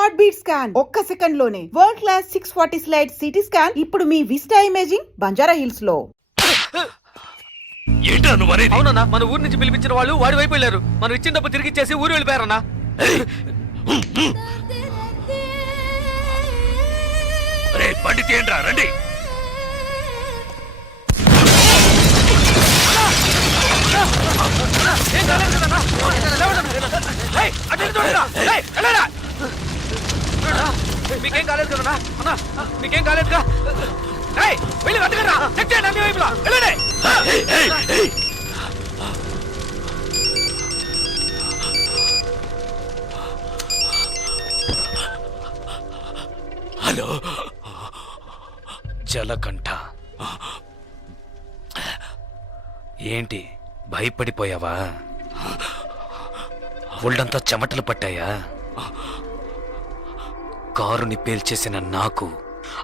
Heart beat scan ఒక్క second లోనే world class 640 slide CT scan ఇప్పుడు మీ విస్టా ఇమేజింగ్ బంజారా హిల్స్ లో. ఏంటో నువ్వు అనేది? అవునన్నా, మన ఊరు నుంచి పిలిపించిన వాళ్ళు వాడి వైపు వెళ్ళారు. మనం ఇచ్చిన డబ్బు తిరిగి ఇచ్చేసి ఊరు వెళ్ళిపోయారన్నా. రే బండి తీయండి రా, రండి. మీకేం కాలేదు కదన్నా? అన్నా మీకేం కాలేదుగా? వెళ్ళి వెతకరా, చెక్ చేయండి అన్ని వైపులా. వెళ్ళండి. హలో జలకంఠ, ఏంటి భయపడిపోయావా? ఒళ్ళంతా చెమటలు పట్టాయా? కారుని పేల్చేసిన నాకు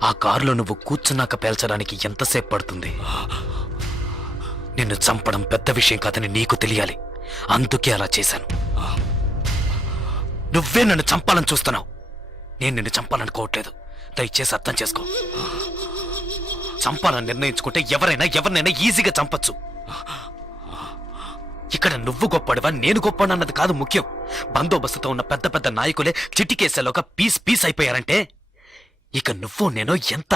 ఆ కారులో నువ్వు కూర్చున్నాక పేల్చడానికి ఎంతసేపు పడుతుంది? నిన్ను చంపడం పెద్ద విషయం కాదని నీకు తెలియాలి, అందుకే అలా చేశాను. నువ్వే నన్ను చంపాలని చూస్తున్నావు, నేను నిన్ను చంపాలనుకోవట్లేదు. దయచేసి అర్థం చేసుకో. చంపాలని నిర్ణయించుకుంటే ఎవరినైనా ఈజీగా చంపచ్చు. ఇక్కడ నువ్వు గొప్పడివా నేను గొప్పడన్నది కాదు ముఖ్యం. బందోబస్తుతో ఉన్న పెద్ద పెద్ద నాయకులే చిటికేసేలోగా పీస్ అయిపోయారంటే ఇక నువ్వు నేను ఎంత?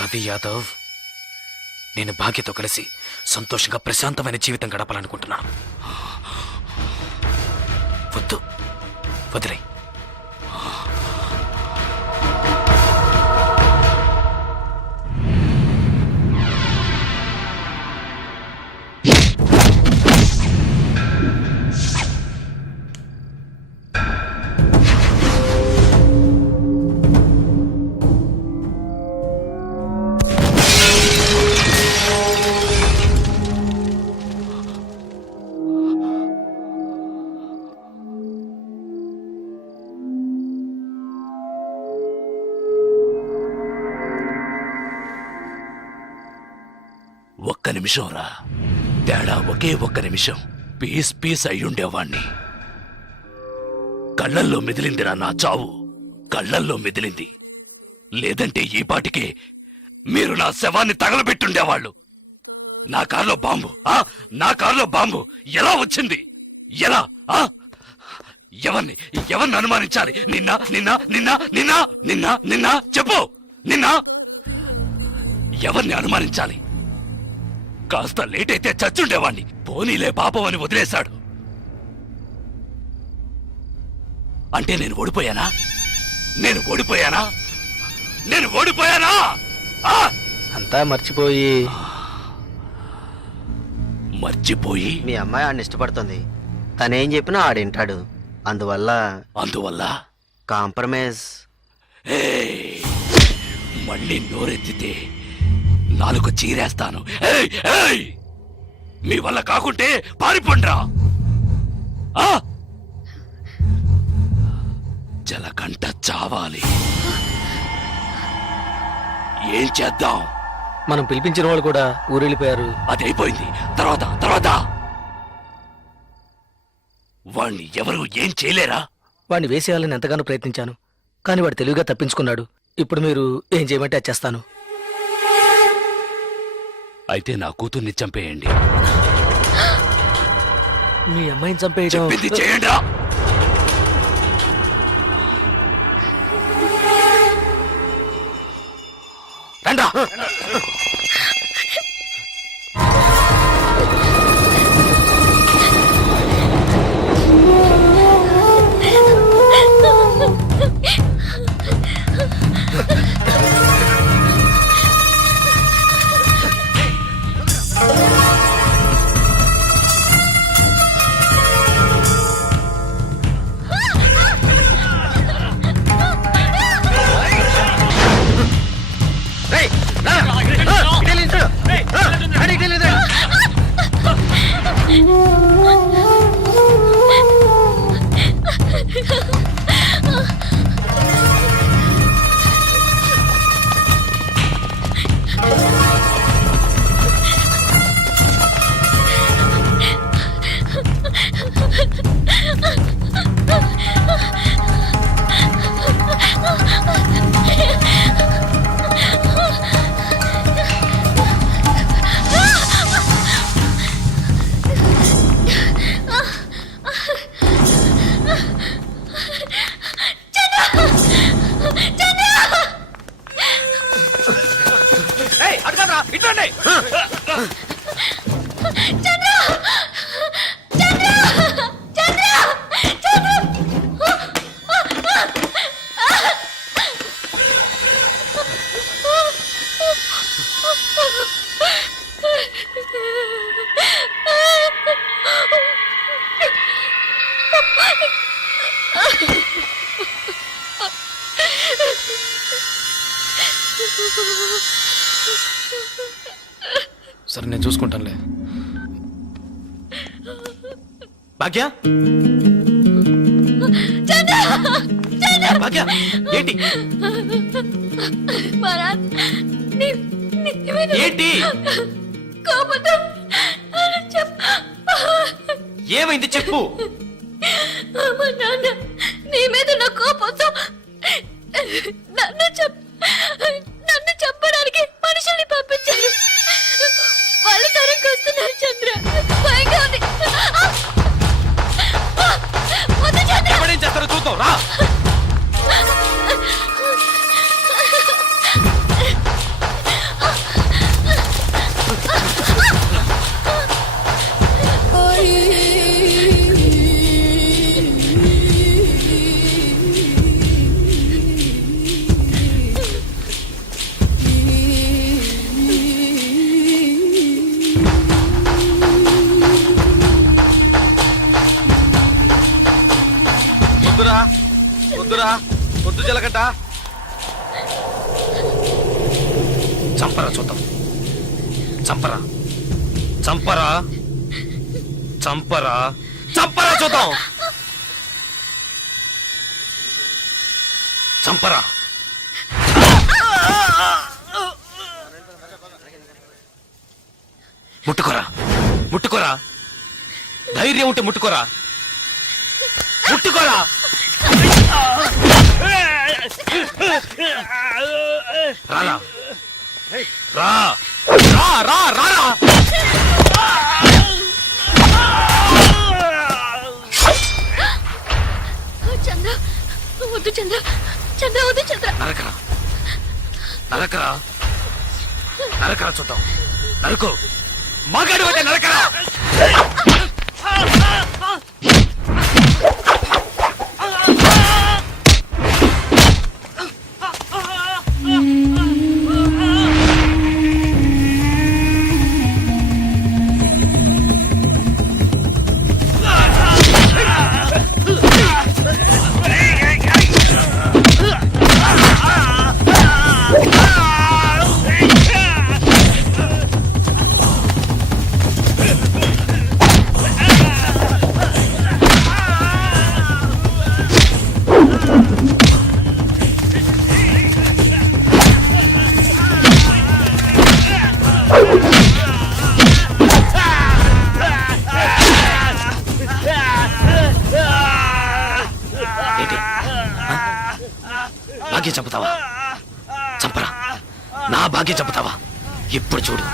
రవి యాదవ్, నేను భాగ్యతో కలిసి సంతోషంగా ప్రశాంతమైన జీవితం గడపాలనుకుంటున్నాను. వద్దు, వదిలే. ఒక్క నిమిషం రా, తేడా ఒకే ఒక్క నిమిషం. పీస్ అయ్యుండేవాణ్ణి. కళ్ళల్లో మెదిలిందిరా నా చావు, కళ్ళల్లో మెదిలింది. లేదంటే ఈ పాటికే మీరు నా శవాన్ని తగలబెట్టుండేవాళ్ళు. నా కారులో బాంబు ఎలా వచ్చింది? ఎలా? ఎవరిని అనుమానించాలి? నిన్న చెప్పు. ఎవరిని అనుమానించాలి? కాస్త లేట్ అయితే చచ్చుండేవాణ్ణి. పోనీలే పాపం అని వదిలేశాడు. అంటే నేను ఓడిపోయానా? అంతా మర్చిపోయి మీ అమ్మాయి ఆడిని ఇష్టపడుతుంది. తనేం చెప్పినా ఆడింటాడు. అందువల్ల కాంప్రమైజ్. మళ్ళీ నోరెత్తితే నాలుగు చీరేస్తాను. మీ వల్ల కాకుంటే పారిపోండ్రా. జలకంఠ చావాలి. ఏం చేద్దాం? మనం పిలిపించిన వాళ్ళు కూడా ఊరెళ్ళిపోయారు. అది అయిపోయింది. తర్వాత వాణ్ణి ఎవరు ఏం చేయలేరా? వాడిని వేసేయాలని ఎంతగానో ప్రయత్నించాను, కానీ వాడు తెలివిగా తప్పించుకున్నాడు. ఇప్పుడు మీరు ఏం చేయమంటే అది చేస్తాను. అయితే నా కూతుర్ని చంపేయండి. మీ అమ్మాయిని చంపేయడం చెప్పింది చేయండి. రండా. సరే నేను చూసుకుంటానులే. భాగ్య భాగ్య ఏంటి ఏంటి ఏమైంది చెప్పు. నీ మీద నా కోపంతో నన్ను చెప్పడానికి మనుషుల్ని పంపించారు. వాళ్ళు తరంకి వస్తున్నారు చంద్ర. భయంగా ఉంది. వద్దు చంద్ర. ఎప్పుడేం చేస్తారో చూద్దాం రా. వద్దురా వద్దు జలగడ్డ. చంపరా చూద్దాం. చంపరా చంపరా చంపరా చంపరా చూద్దాం. చంపరా. ముట్టుకోరా ముట్టుకోరా. ధైర్యం ఉంటే ముట్టుకోరా ముట్టుకోరా. రారా రా రా రా రా. చంద్ర వద్దు చంద్ర. చంద్ర వద్దు చంద్ర. నరకరా నరకరా నరకరా చూద్దాం. నరకు మగాడు అయితే నరకరా. భాగ్యం చంపుతావా? చంపరా. నా భాగ్యం చంపుతావా? ఇప్పుడు చూడు.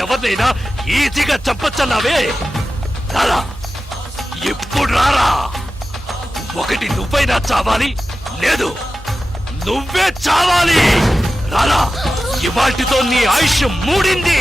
ఎవరినైనా ఈజీగా చంపచ్చన్నావే. రారా ఇప్పుడు రారా. ఒకటి నువ్వైనా చావాలి, లేదు నువ్వే చావాలి. రారా. ఇవాటితో నీ ఆయుష్ మూడింది.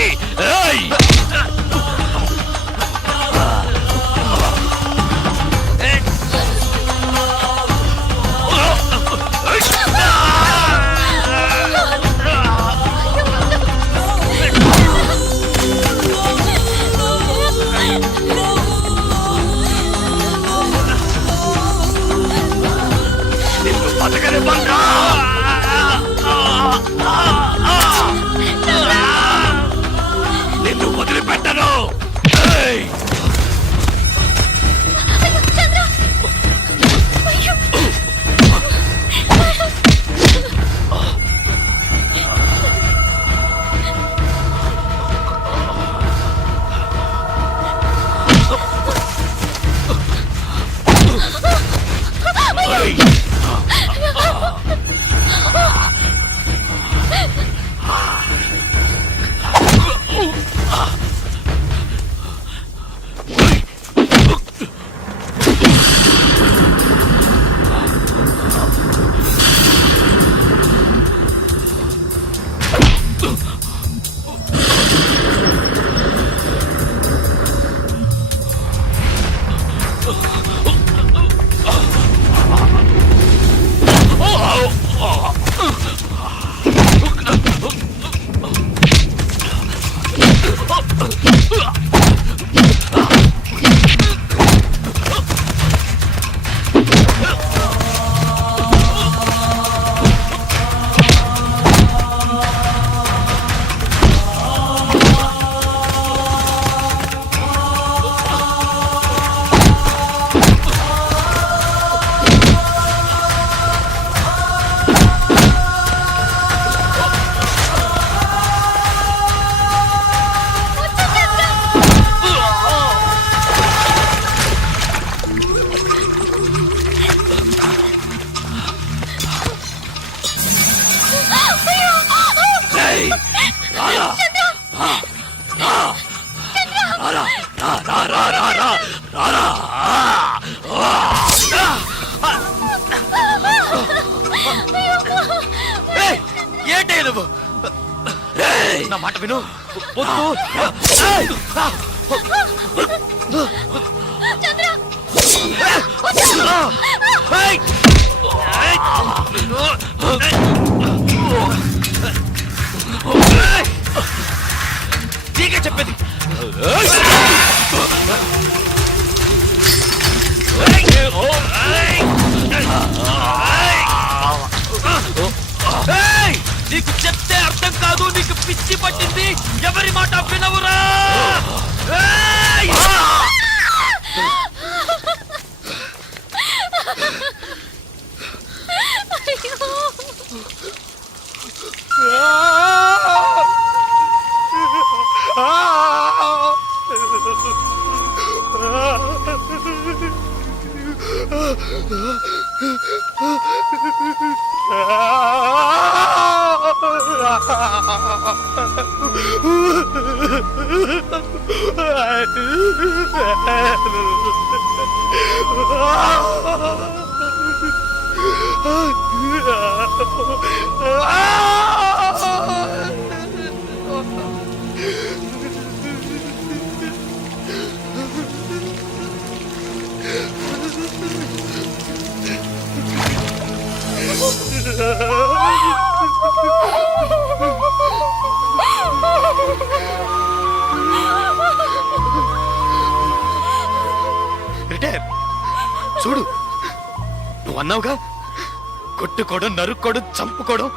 నా మాట విను. వద్దు. ఏయ్! ఏయ్! నీకే చెప్పేది. ఏయ్! నీకు చెప్తే అర్థం కాదు, నీకు పిచ్చి పట్టింది, ఎవరి మాట వినవురా. ఏయ్! రిటైర్. చూడు, నువ్వు అన్నావుగా కొట్టుకోవడం, నరుక్కోవడం, చంపుకోవడం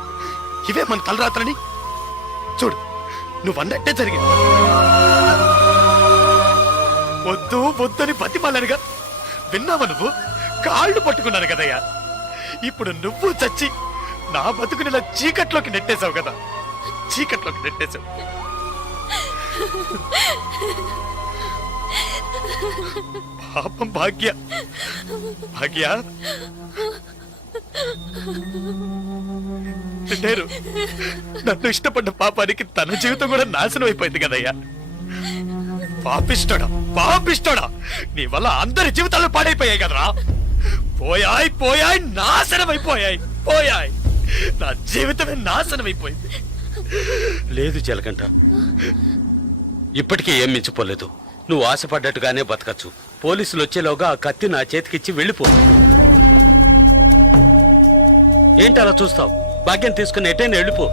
ఇవే మన తలరాత్రని. చూడు, నువ్వు అన్నట్టే జరిగింది. వద్దు వద్దని బతిమాలనుగా విన్నావా నువ్వు? కాళ్ళు పట్టుకున్నాను కదయ్యా. ఇప్పుడు నువ్వు చచ్చి నా బతుకునిలా చీకట్లోకి నెట్టేశావు కదా, చీకట్లోకి నెట్టేశావు. పాపం భాగ్య, భాగ్య నేను నన్ను ఇష్టపడ్డ పాపానికి తన జీవితం కూడా నాశనం అయిపోయింది కదయ్యా. పాపిష్టోడా, పాపిష్టోడా, నీ వల్ల అందరి జీవితాలు పాడైపోయాయి కదరా. పోయాయి పోయాయి, నాశనం అయిపోయాయి, పోయాయి. నా జీవితమే నాశనం అయిపోయింది. లేదు చిలకంట, ఇప్పటికీ ఏం మించిపోలేదు. నువ్వు ఆశపడ్డట్టుగానే బతకచ్చు. పోలీసులు వచ్చేలోగా ఆ కత్తి నా చేతికిచ్చి వెళ్ళిపో. ఏంటి అలా చూస్తావు? భాగ్యం తీసుకుని ఎటైనా వెళ్ళిపో.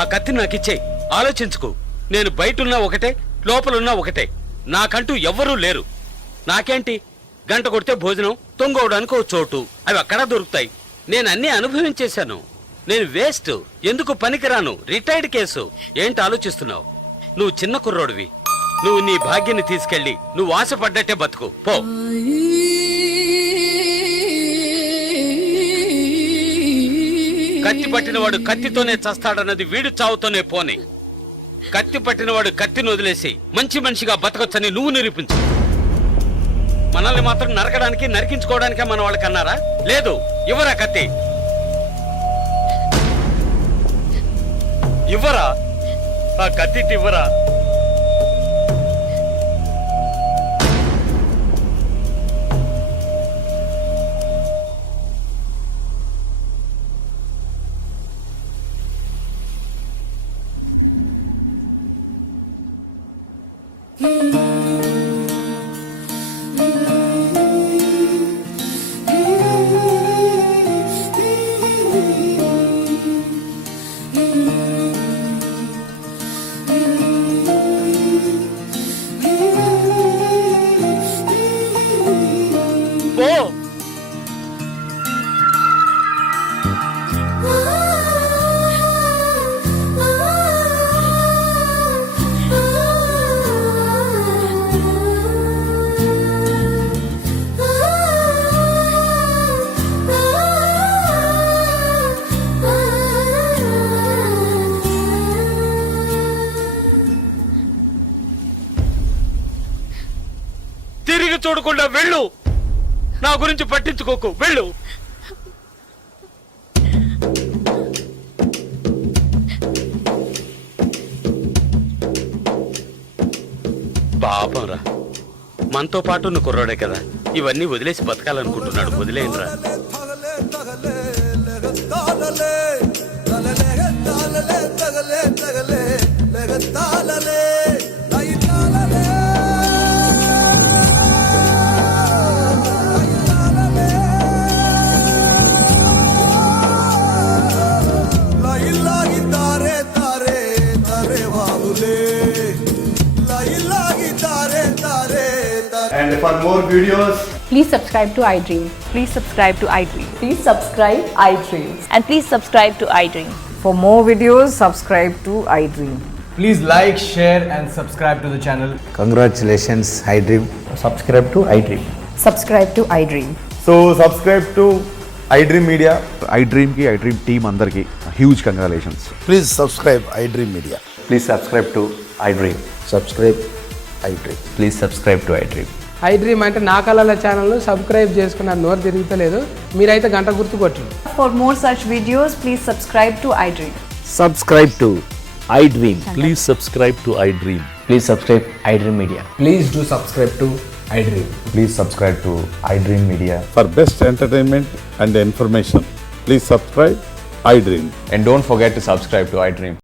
ఆ కత్తి నాకిచ్చేయి. ఆలోచించుకో. నేను బయటున్నా ఒకటే, లోపలున్నా ఒకటే. నాకంటూ ఎవ్వరూ లేరు. నాకేంటి, గంట కొడితే భోజనం, తొంగవడానికి ఓ చోటు, అవి అక్కడ దొరుకుతాయి. నేను అన్నీ అనుభవించేశాను. నేను వేస్ట్, ఎందుకు పనికిరాను, రిటైర్డ్ కేసు. ఏంటి ఆలోచిస్తున్నావు? నువ్వు చిన్న కుర్రోడివి. నువ్వు నీ భాగ్యాన్ని తీసుకెళ్ళి నువ్వు ఆశపడ్డట్టే బతుకు పో. కత్తి పట్టినవాడు కత్తితోనే చస్తాడన్నది వీడు చావుతోనే పోని. కత్తి పట్టినవాడు కత్తిని వదిలేసి మంచి మనిషిగా బతకొచ్చని నువ్వు నిరూపించు. మనల్ని మాత్రం నరకడానికి, నరికించుకోవడానికే మన వాళ్ళకి అన్నారా? లేదు, ఇవ్వరా కత్తి, ఇవ్వరా ఆ కత్తి, ఇవ్వరా. తిరిగి చూడకుండా వెళ్ళు. నా గురించి పట్టించుకోకు, వెళ్ళు. పాపంరా, మనతో పాటు ఉన్న కుర్రాడే కదా, ఇవన్నీ వదిలేసి బతకాలనుకుంటున్నాడు. వదిలేయండిరా. And for more videos, Please subscribe to iDream. Please subscribe to iDream. Please subscribe iDream. And please subscribe to iDream. For more videos, subscribe to iDream. please like, share, and subscribe to the channel. Congratulations, iDream. Subscribe to iDream. Subscribe to iDream. So subscribe to iDream Media. iDream ki iDream team andarki huge congratulations. Please subscribe iDream Media. Please subscribe to iDream. Subscribe iDream. Please subscribe to iDream. iDream అంటే నా కళల channel subscribe చేసుకున్న నోరు తిరుగుతలేదు, మీరైతే గంట గుర్తు కొట్టండి. For more such videos, please subscribe to iDream. Subscribe to iDream. Please subscribe to iDream. Please subscribe iDream Media. Please do subscribe to iDream. Please subscribe to iDream Media. For best entertainment and information, please subscribe iDream. And don't forget to subscribe to iDream.